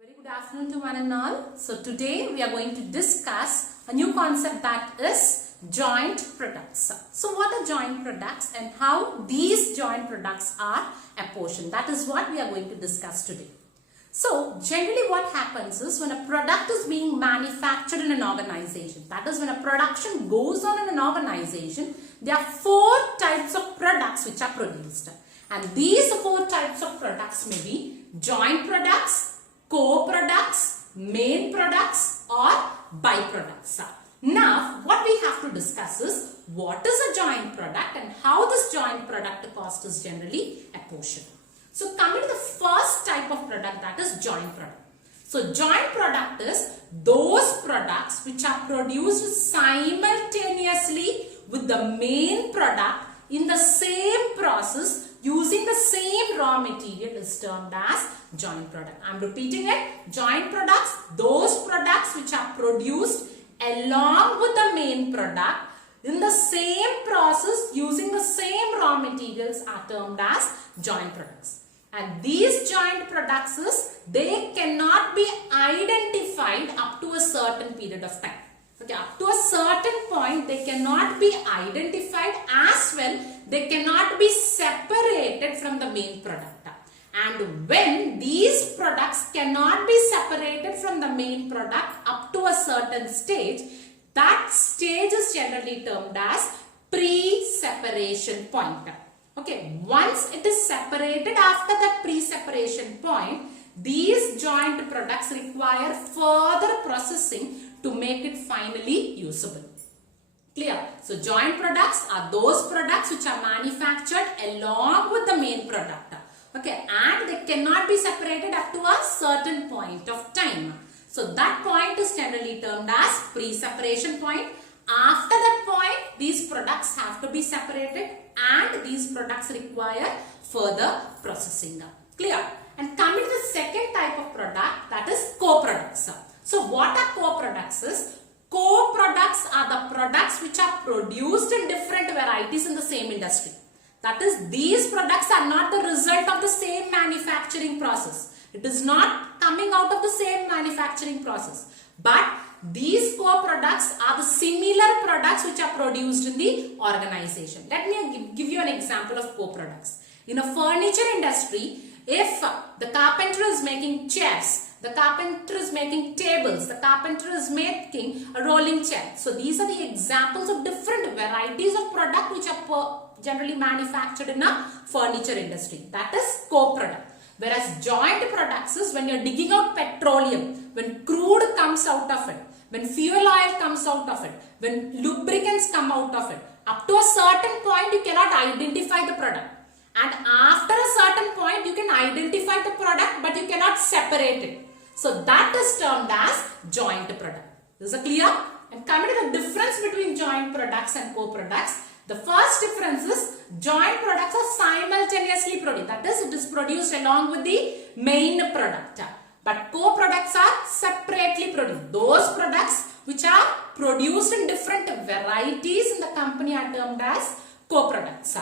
Very good afternoon to one and all. So today we are going to discuss a new concept, that is joint products. So what are joint products and how these joint products are apportioned? That is what we are going to discuss today. So generally what happens is when a product is being manufactured in an organization, that is when a production goes on in an organization, there are four types of products which are produced. And these four types of products may be joint products, co-products, main products or byproducts. Now what we have to discuss is what is a joint product and how this joint product cost is generally apportioned. So coming to the first type of product, that is joint product. So joint product is those products which are produced simultaneously with the main product in the same process using the same raw material is termed as joint product. I am repeating it. Joint products, those products which are produced along with the main product in the same process using the same raw materials are termed as joint products. And these joint products they cannot be identified up to a certain period of time. Okay, up to a certain point they cannot be identified, as well they cannot be separated from the main product. And when these products cannot be separated from the main product up to a certain stage, that stage is generally termed as pre-separation point. Okay, once it is separated after the pre-separation point, these joint products require further processing to make it finally usable. Clear? So joint products are those products which are manufactured along with the main product. Okay, and they cannot be separated up to a certain point of time. So that point is generally termed as pre-separation point. After that point, these products have to be separated and these products require further processing. Clear? And coming to the second type of product, that is co-products. So what are co-products is? Co-products are the products which are produced in different varieties in the same industry. That is, these products are not the result of the same manufacturing process. It is not coming out of the same manufacturing process. But these co-products are the similar products which are produced in the organization. Let me give you an example of co-products. In a furniture industry, if the carpenter is making chairs, the carpenter is making tables, the carpenter is making a rolling chair. So these are the examples of different varieties of product which are generally manufactured in a furniture industry. That is co-product. Whereas joint products is when you are digging out petroleum, when crude comes out of it, when fuel oil comes out of it, when lubricants come out of it. Up to a certain point you cannot identify the product. And after a certain point you can identify the product but you cannot separate it. So that is termed as joint product. Is it clear? And coming to the difference between joint products and co-products, the first difference is joint products are simultaneously produced. That is, it is produced along with the main product. But co-products are separately produced. Those products which are produced in different varieties in the company are termed as co-products.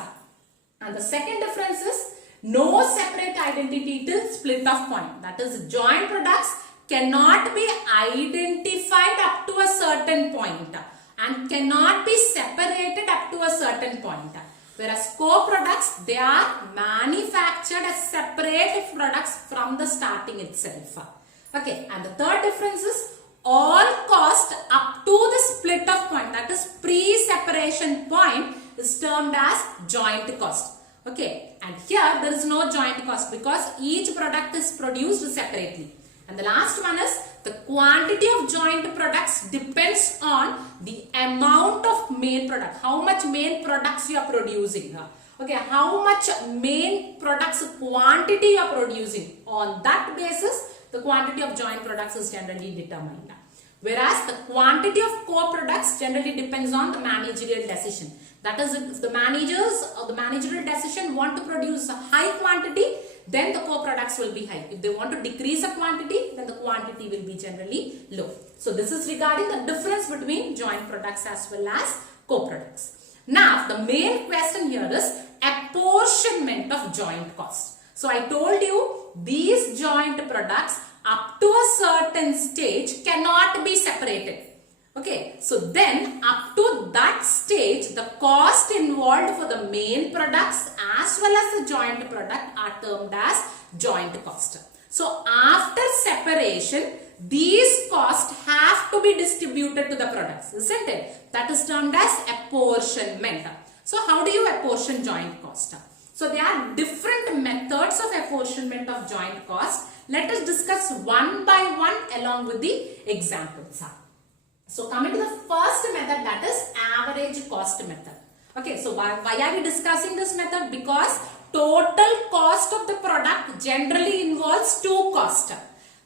And the second difference is no separate identity till split off point. That is, joint products cannot be identified up to a certain point and cannot be separated up to a certain point. Whereas co-products, they are manufactured as separate products from the starting itself. Okay, and the third difference is all cost up to the split off point, that is pre-separation point, is termed as joint cost. Okay, and here there is no joint cost because each product is produced separately. And the last one is the quantity of joint products depends on the amount of main product. How much main products you are producing. Okay, how much main products quantity you are producing. On that basis, the quantity of joint products is generally determined. Whereas the quantity of co-products generally depends on the managerial decision. That is, if the managers or the managerial decision want to produce a high quantity, then the co-products will be high. If they want to decrease a quantity, then the quantity will be generally low. So this is regarding the difference between joint products as well as co-products. Now the main question here is apportionment of joint cost. So I told you these joint products up to a certain stage cannot be separated. Okay, so then up to that stage, the cost involved for the main products as well as the joint product are termed as joint cost. So after separation, these costs have to be distributed to the products, isn't it? That is termed as apportionment. So how do you apportion joint cost? So there are different methods of apportionment of joint cost. Let us discuss one by one along with the examples. So coming to the first method, that is average cost method. Okay, so why are we discussing this method? Because total cost of the product generally involves two costs.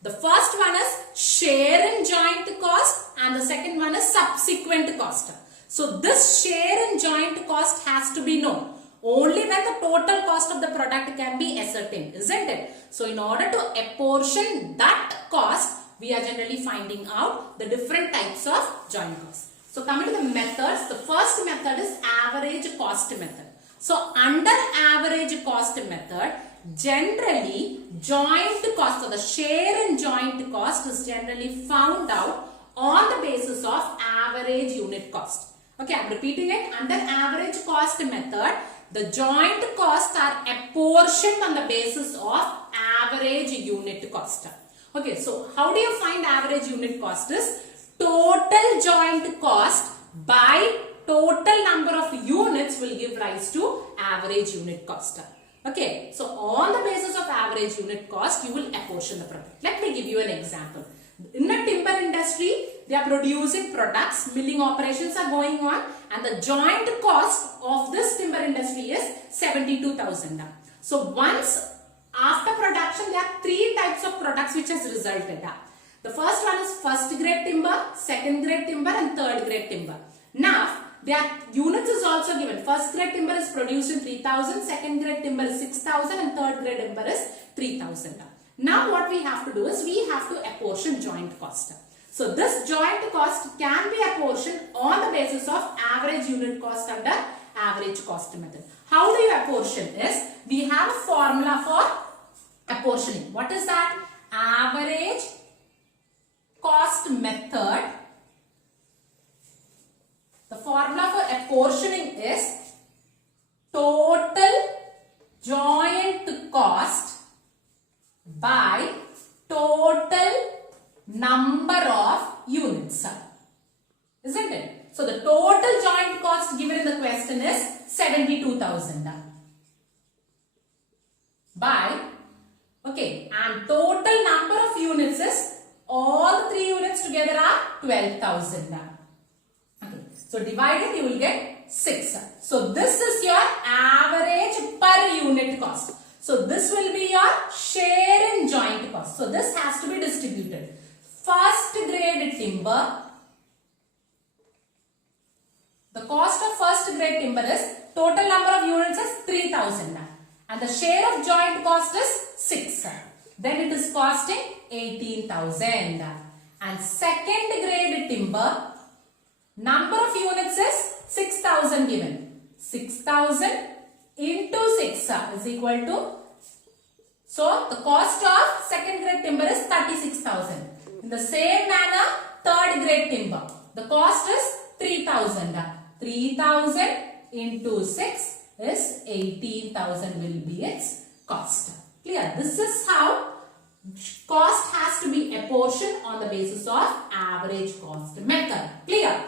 The first one is share in joint cost and the second one is subsequent cost. So this share in joint cost has to be known only when the total cost of the product can be ascertained, isn't it? So in order to apportion that cost, we are generally finding out the different types of joint costs. So coming to the methods, the first method is average cost method. So under average cost method, generally joint cost or the share in joint cost is generally found out on the basis of average unit cost. Okay, I am repeating it. Under average cost method, the joint costs are apportioned on the basis of average unit cost. Okay, so how do you find average unit cost is total joint cost by total number of units will give rise to average unit cost. Okay, so on the basis of average unit cost, you will apportion the product. Let me give you an example. In the timber industry, they are producing products, milling operations are going on, and the joint cost of this timber industry is 72,000. So once after production, there are three types of products which has resulted. The first one is first grade timber, second grade timber and third grade timber. Now, their units is also given. First grade timber is produced in 3,000, second grade timber is 6,000 and third grade timber is 3,000. Now what we have to do is we have to apportion joint cost. So this joint cost can be apportioned on the basis of average unit cost under average cost method. How do you apportion is, we have a formula for apportioning. What is that? Average cost method. The formula for apportioning is total joint cost by total number of units. Isn't it? So the total joint cost given in the question is 72,000 by, okay, and total number of units is, all the three units together are 12,000. Okay, so divided you will get 6. So this is your average per unit cost. So this will be your share in joint cost. So this has to be distributed. First grade timber, the cost of first grade timber is, total number of units is 3,000 and the share of joint cost is 6. Then it is costing 18,000. And second grade timber, number of units is 6,000 given. 6,000 into 6 is equal to, so the cost of second grade timber is 36,000. In the same manner, third grade timber, the cost is 3,000. 3,000 into 6 is 18,000 will be its cost. Clear? This is how cost has to be apportioned on the basis of average cost method. Clear?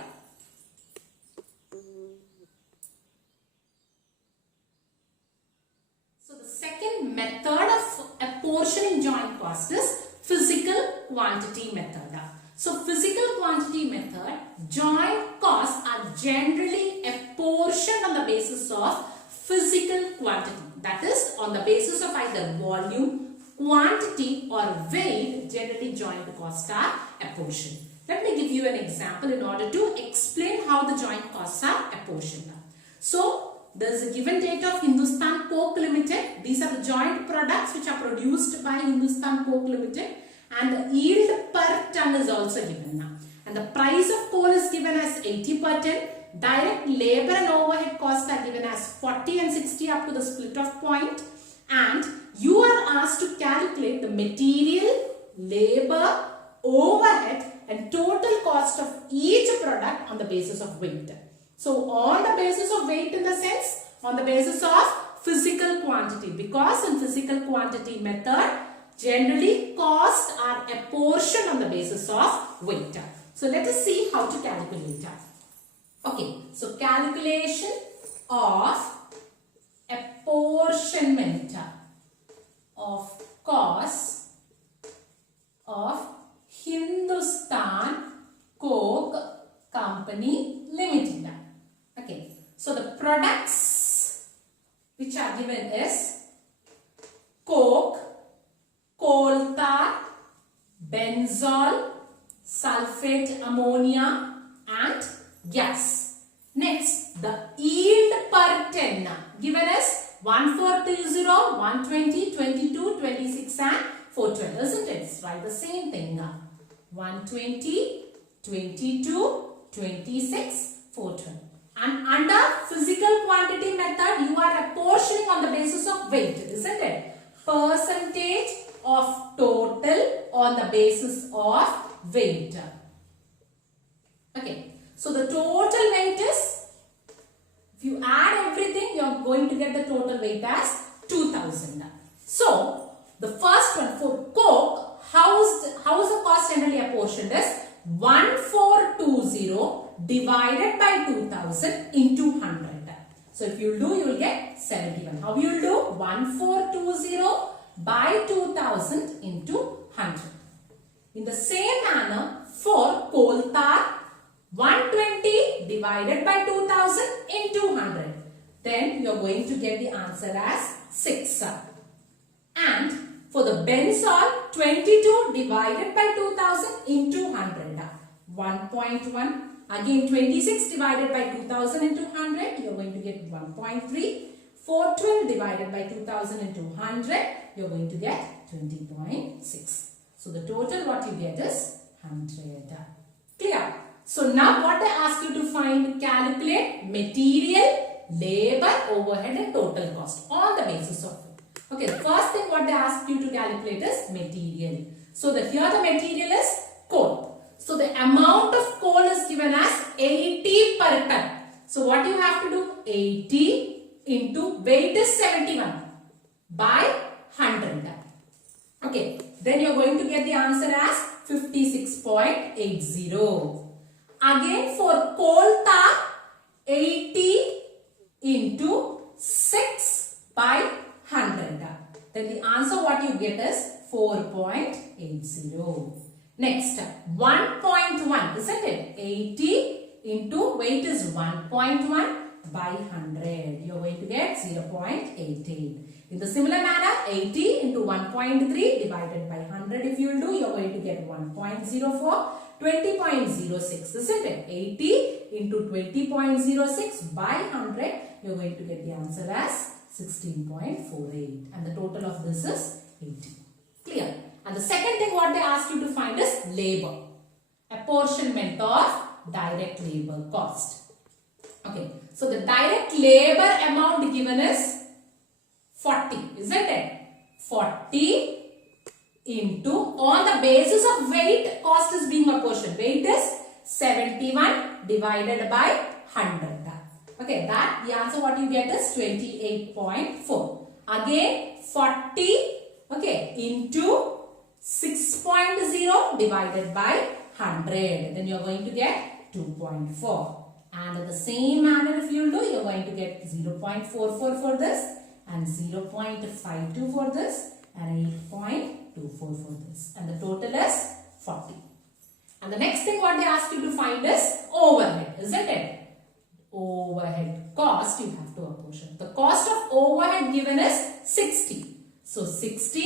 So the second method of apportioning joint cost is physical quantity method. So physical quantity method, joint costs are generally apportioned on the basis of physical quantity. That is on the basis of either volume, quantity or weight. Generally joint costs are apportioned. Let me give you an example in order to explain how the joint costs are apportioned. So there is a given date of Hindustan Coke Limited. These are the joint products which are produced by Hindustan Coke Limited. And the yield per ton is also given now. And the price of coal is given as 80 per ton. Direct labor and overhead costs are given as 40 and 60 up to the split off point. And you are asked to calculate the material labor, overhead and total cost of each product on the basis of weight. So on the basis of weight in the sense, on the basis of physical quantity, because in physical quantity method, generally costs are apportioned on the basis of weight. So let us see how to calculate. Okay, so calculation of apportionment of cost of Hindustan Coke Company Limited. Okay, so the products which are given is coke, coal tar, benzol, sulfate ammonia and gas. Next, the yield per ton given as 1420, 120, 22, 26 and 412, isn't it? It's right, the same thing. 120, 22, 26, 412. And under physical quantity method, you are apportioning on the basis of weight, isn't it? Percentage of total on the basis of weight. Okay, so the total weight is, if you add everything, you are going to get the total weight as 2000. So, the first one for coke, how is the cost generally apportioned is 1420 divided by 2000 into 100. So if you do, you will get 71. How you will do? 1420 by 2000 into 100. In the same manner, for coal tar, 120 divided by 2000 into 100. Then you are going to get the answer as 6. And for the benzol, 22 divided by 2000 into 100. 1.1. Again 26 divided by 2000 into 100. You are going to get 1.3. 412 divided by 2000 into 100. You are going to get 20.6. So the total what you get is 100. Clear? So now what I ask you to find, calculate material, labor, overhead and total cost on the basis of it. Okay, the first thing what they ask you to calculate is material. So here the material is coal. So the amount of coal is given as 80 per ton. So what you have to do? 80 into weight is 71 by 100. Okay, then you are going to get the answer as 56.80. Again for coal tar, 80 into 6 by 100. Then the answer what you get is 4.80. Next, 1.1, isn't it? 80 into weight is 1.1 by 100. You are going to get 0.88. In the similar manner, 80 into 1.3 divided by 100 if you will do, you are going to get 1.04. 20.06, isn't it? 80 into 20.06 by 100, you are going to get the answer as 16.48. And the total of this is 80. Clear? And the second thing what they ask you to find is labor. Apportionment of direct labor cost. Okay. So the direct labor amount given is 40, isn't it? 40 into, on the basis of weight, cost is being apportioned. Weight is 71 divided by 100. Okay, that the answer what you get is 28.4. Again 40, okay, into 6.0 divided by 100. Then you are going to get 2.4. And in the same manner if you will do, you are going to get 0.44 for this and 0.52 for this and 8.24 for this. And the total is 40. And the next thing what they ask you to find is overhead, isn't it? Overhead cost you have to apportion. The cost of overhead given is 60. So 60,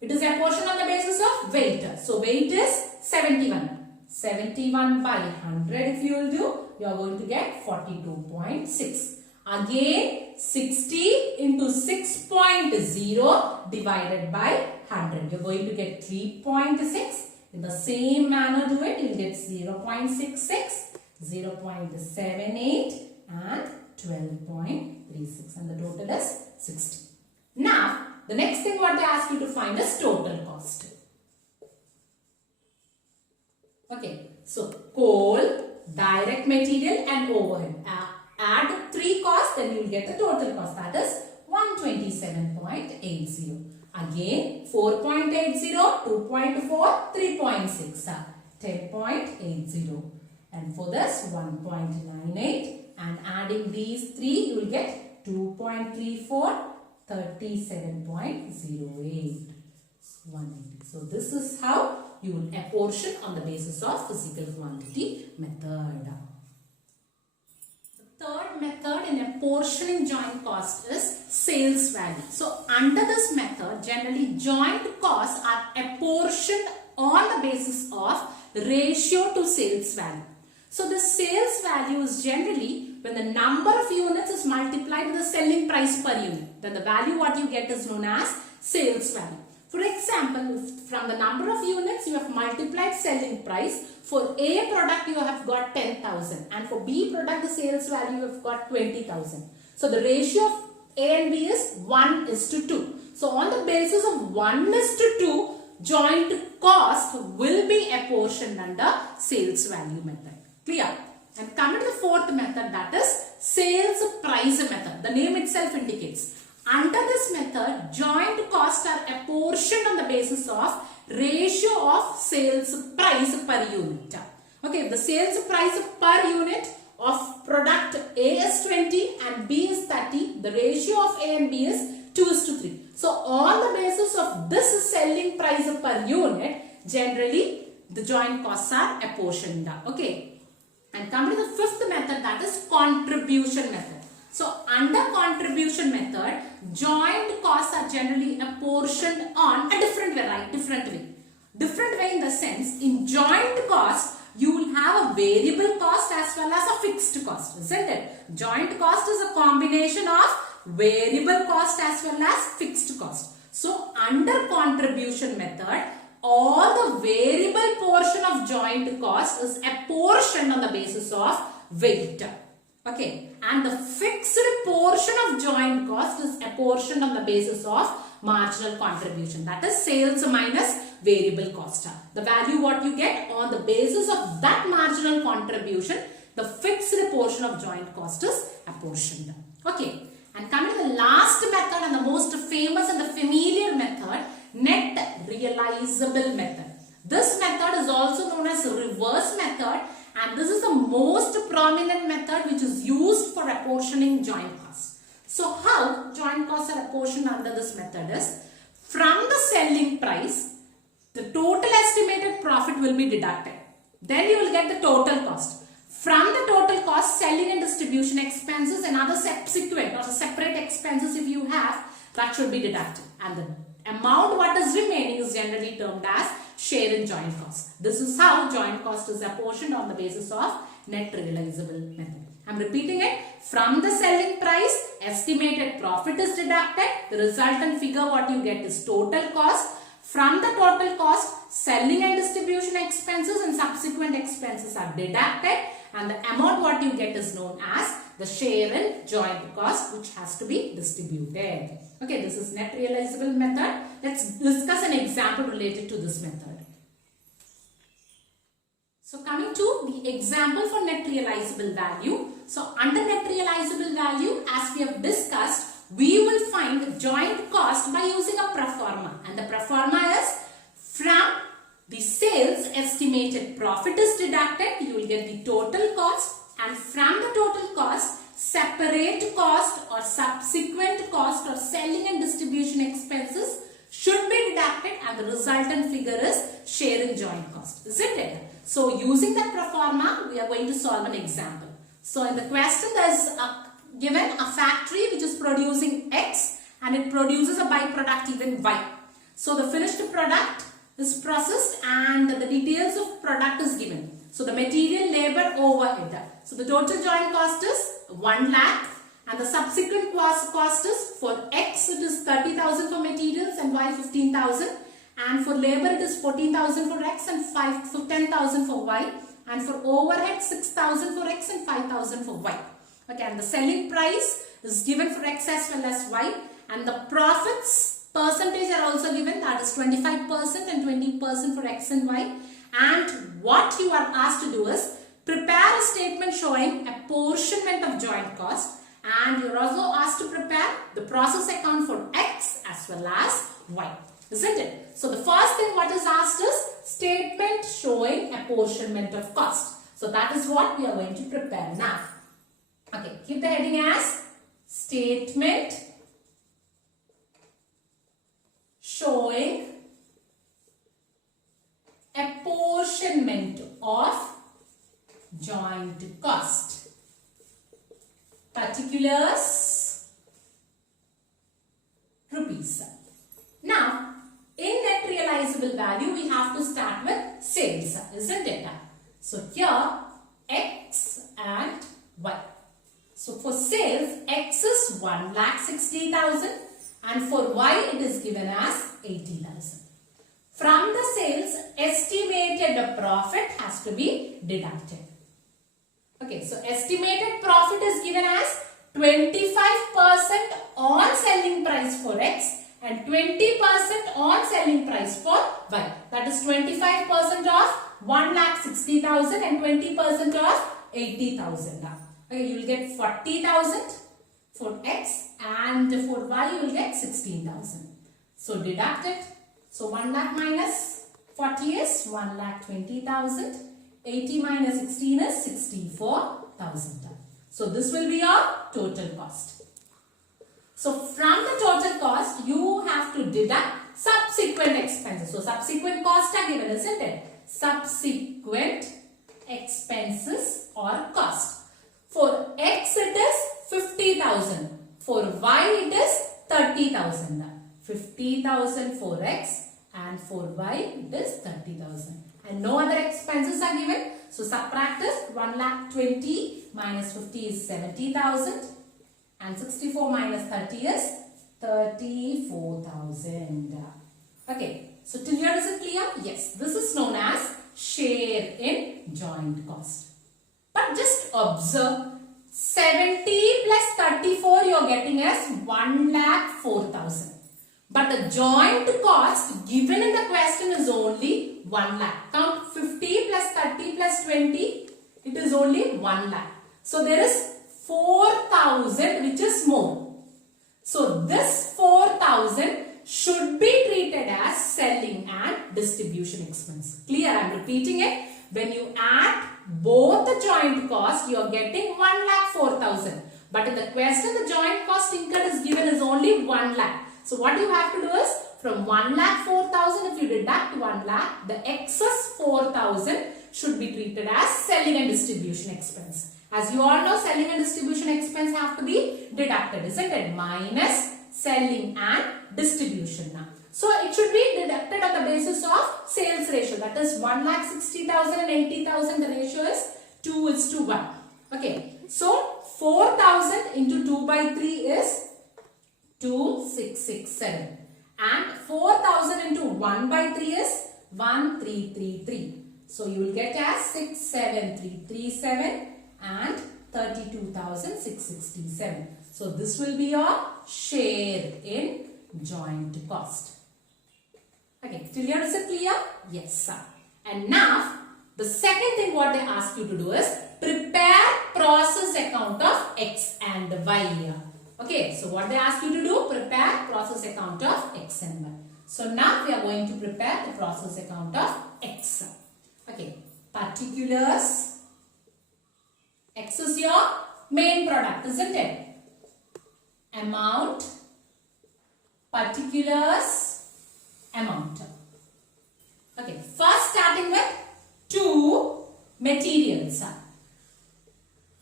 it is apportioned on the basis of weight. So weight is 71. 71 by 100 if you will do, you are going to get 42.6. Again 60 into 6.0 divided by 100. You are going to get 3.6. In the same manner do it, you will get 0.66. 0.78 and 12.36 and the total is 60. Now, the next thing what they ask you to find is total cost. Okay, so coal, direct material and overhead. Add 3 costs, then you will get the total cost, that is 127.80. Again 4.80, 2.4, 3.6, 10.80. And for this 1.98, and adding these 3 you will get 2.34, 37.08. 180. So this is how you will apportion on the basis of physical quantity method. The third method in apportioning joint cost is sales value. So under this method, generally joint costs are apportioned on the basis of ratio to sales value. So the sales value is generally when the number of units is multiplied with the selling price per unit. Then the value what you get is known as sales value. For example, from the number of units you have multiplied selling price. For A product you have got 10,000 and for B product the sales value you have got 20,000. So the ratio of A and B is 1:2. So on the basis of 1:2, joint cost will be apportioned under sales value method. Clear? And coming to the fourth method, that is sales price method. The name itself indicates. Under this method, joint costs are apportioned on the basis of ratio of sales price per unit. Okay, the sales price per unit of product A is 20 and B is 30. The ratio of A and B is 2:3. So on the basis of this selling price per unit, generally the joint costs are apportioned. Okay. And coming to the fifth method, that is contribution method. So under contribution method, joint costs are generally apportioned on a different way. Different way in the sense, in joint cost, you will have a variable cost as well as a fixed cost, isn't it? Joint cost is a combination of variable cost as well as fixed cost. So under contribution method, all the variable portion of joint cost is apportioned on the basis of weight. Okay, and the fixed portion of joint cost is apportioned on the basis of marginal contribution, that is sales minus variable cost. The value what you get on the basis of that marginal contribution, the fixed portion of joint cost is apportioned. Okay, and coming to the last method and the most famous and the familiar method, net realizable method. This method is also known as reverse method, and this is the most prominent method which is used for apportioning joint costs. So how joint costs are apportioned under this method is, from the selling price, the total estimated profit will be deducted. Then you will get the total cost. From the total cost, selling and distribution expenses and other subsequent or separate expenses if you have, that should be deducted. And the amount what is remaining is generally termed as share in joint cost. This is how joint cost is apportioned on the basis of net realizable method. I am repeating it. From the selling price, estimated profit is deducted. The resultant figure what you get is total cost. From the total cost, selling and distribution expenses and subsequent expenses are deducted, and the amount what you get is known as the share in joint cost, which has to be distributed. Okay, this is net realizable method. Let's discuss an example related to this method. So coming to the example for net realizable value. So under net realizable value, as we have discussed, we will find joint cost by using a pro forma, and the pro forma is from the sales estimated profit is deducted, you will get the total cost, and from the total cost, separate cost or subsequent cost or selling and distribution expenses should be deducted, and the resultant figure is share in joint cost, isn't it? So using that pro forma, we are going to solve an example. So in the question, there is given a factory which is producing X and it produces a byproduct even Y. So the finished product is processed and the details of product is given. So the material, labor, overhead. So the total joint cost is 1 lakh and the subsequent cost is for X it is 30,000 for materials and Y 15,000, and for labor it is 14,000 for X and 10,000 for Y, and for overhead 6,000 for X and 5,000 for Y. Okay, and the selling price is given for X as well as Y, and the profits percentage are also given, that is 25% and 20% for X and Y, And what you are asked to do is prepare a statement showing apportionment of joint cost, and you're also asked to prepare the process account for X as well as Y. Isn't it? So the first thing what is asked is statement showing apportionment of cost. So that is what we are going to prepare now. Okay, keep the heading as statement showing apportionment of joint cost. Particulars rupees. Now, in net realizable value, we have to start with sales, isn't it? So here, X and Y. So for sales, X is 1,60,000 and for Y it is given as 80,000. From the sales, estimated profit has to be deducted. Okay, so estimated profit is given as 25% on selling price for X and 20% on selling price for Y. That is 25% of 1,60,000 and 20% of 80,000. Okay, you will get 40,000 for X and for Y you will get 16,000. So deduct it. So 1 lakh minus 40 is 1,20,000. 80 minus 16 is 64,000. So this will be your total cost. So from the total cost you have to deduct subsequent expenses. So subsequent costs are given, isn't it? Subsequent expenses or cost. For X it is 50,000. For Y it is 30,000. 50,000 for X and for Y it is 30,000. And no other expenses are given. So subtract this. 1,20,000 minus 50 is 70,000 and 64 minus 30 is 34,000. Okay. So till here is it clear? Yes. This is known as share in joint cost. But just observe, 70 plus 34 you are getting as 1,04,000. But the joint cost given in the question is only 1 lakh. Count 50 plus 30 plus 20. It is only 1 lakh. So there is 4,000 which is more. So this 4,000 should be treated as selling and distribution expense. Clear? I am repeating it. When you add both the joint cost, you are getting 1,04,000. But in the question, the joint cost incurred is given is only 1 lakh. So what you have to do is, from 1,04,000, if you deduct 1 lakh, the excess 4,000 should be treated as selling and distribution expense. As you all know, selling and distribution expense have to be deducted, isn't it? Minus selling and distribution now. So it should be deducted on the basis of sales ratio. That is 1,60,000 and 80,000. The ratio is 2:1. Okay. So 4,000 into 2 by 3 is 2,667. And 4,000 into 1 by 3 is 1,333. So you will get as 67337 and 32,667. So this will be your share in joint cost. Okay, till here is it clear? Yes, sir. And now, the second thing what they ask you to do is prepare process account of X and Y. Okay, so what they ask you to do? Prepare process account of X and Y. So now we are going to prepare the process account of X. Okay, particulars. X is your main product, isn't it? Amount, particulars, amount. Okay, first starting with 2 materials.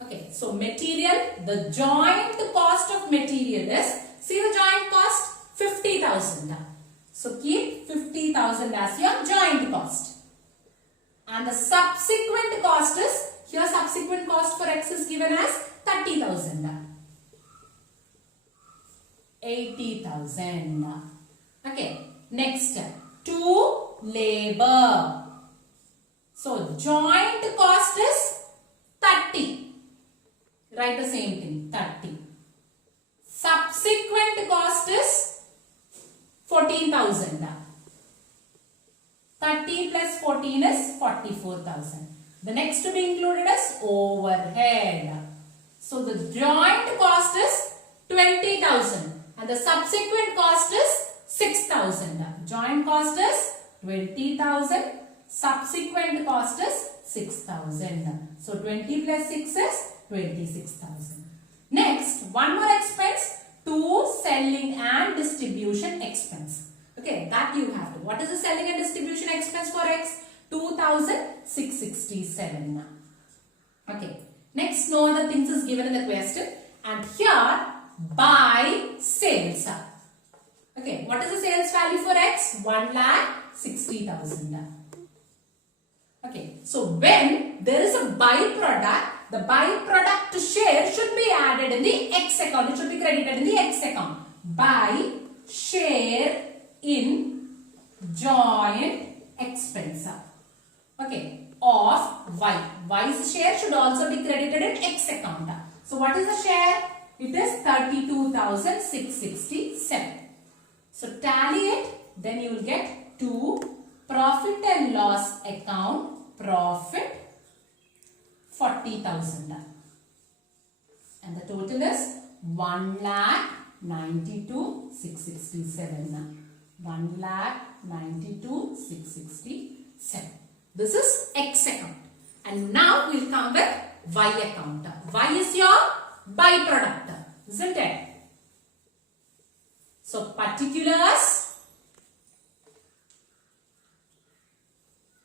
Okay, so material, the joint cost of material is, see the joint cost, 50,000. So keep 50,000 as your joint cost. And the subsequent cost is, here subsequent cost for X is given as 30,000. 80,000. Okay, next, 2 labor. So joint cost is 30. Write the same thing, 30. Subsequent cost is 14,000. 30 plus 14 is 44,000. The next to be included is overhead. So the joint cost is 20,000 and the subsequent cost is 6,000. Joint cost is 20,000. Subsequent cost is 6,000. So 20 plus 6 is 26,000. Next, one more expense, to selling and distribution expense. Okay, that you have to. What is the selling and distribution expense for X? 2,667. Okay. Next, no other things is given in the question. And here, buy sales. Okay, what is the sales value for X? 1,60,000. Okay, so when there is a byproduct, the byproduct share should be added in the X account. It should be credited in the X account. By share in joint expense. Okay, of Y. Y's share should also be credited in X account. So what is the share? It is 32,667. So tally it, then you will get to profit and loss account, profit 40,000. And the total is 1,92,667. 1,92,667. This is X account. And now we will come with Y account. Y is your byproduct, isn't it? So particulars,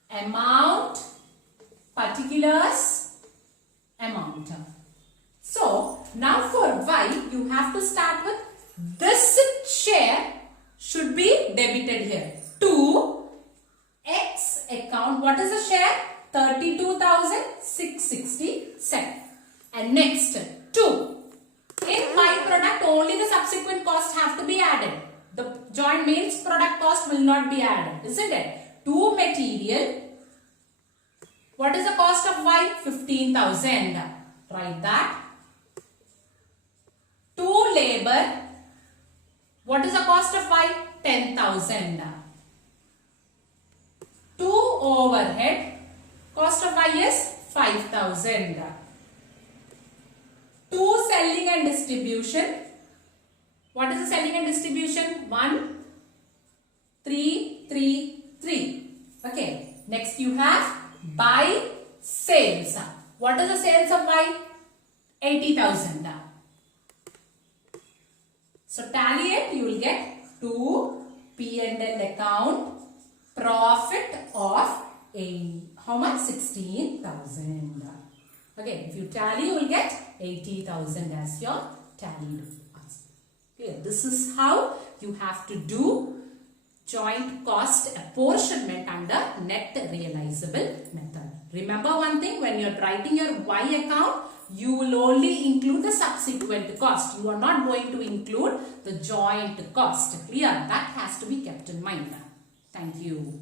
amount, particulars, amount. So now for Y, you have to start with this share should be debited here to X account. What is the share? 32,667. And next, 2. In byproduct, only the subsequent cost have to be added. The joint means product cost will not be added, isn't it? To material. What is the cost of Y? 15,000. Write that. To labor. What is the cost of Y? 10,000. To overhead, cost of Y is 5,000. To selling and distribution, what is the selling and distribution? 1, 3, 3, 3. Okay. Next you have buy sales. What is the sales of Y? 80,000. So tally it, you will get to P&L account profit of how much? 16,000. Okay, if you tally, you will get 80,000 as your tallied answer. Okay, this is how you have to do joint cost apportionment under net realizable method. Remember one thing, when you are writing your Y account, you will only include the subsequent cost. You are not going to include the joint cost. Clear? That has to be kept in mind. Thank you.